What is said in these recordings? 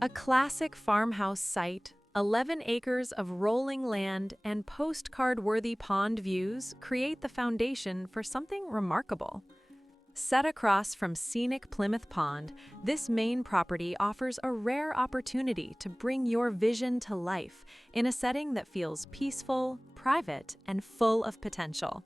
A classic farmhouse site, 11 acres of rolling land, and postcard-worthy pond views create the foundation for something remarkable. Set across from scenic Plymouth Pond, this Maine property offers a rare opportunity to bring your vision to life in a setting that feels peaceful, private, and full of potential.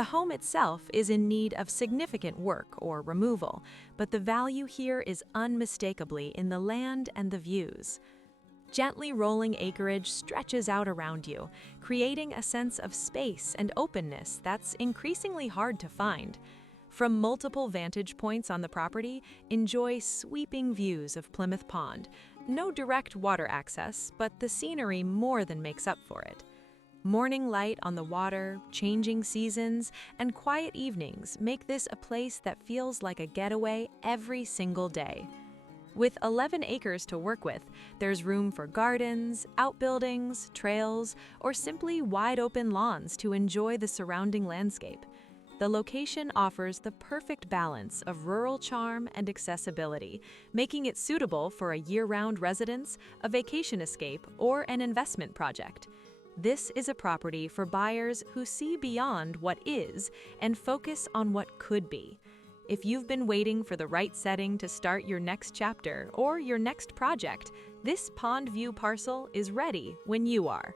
The home itself is in need of significant work or removal, but the value here is unmistakably in the land and the views. Gently rolling acreage stretches out around you, creating a sense of space and openness that's increasingly hard to find. From multiple vantage points on the property, enjoy sweeping views of Plymouth Pond. No direct water access, but the scenery more than makes up for it. Morning light on the water, changing seasons, and quiet evenings make this a place that feels like a getaway every single day. With 11 acres to work with, there's room for gardens, outbuildings, trails, or simply wide-open lawns to enjoy the surrounding landscape. The location offers the perfect balance of rural charm and accessibility, making it suitable for a year-round residence, a vacation escape, or an investment project. This is a property for buyers who see beyond what is and focus on what could be. If you've been waiting for the right setting to start your next chapter or your next project, this Pond View parcel is ready when you are.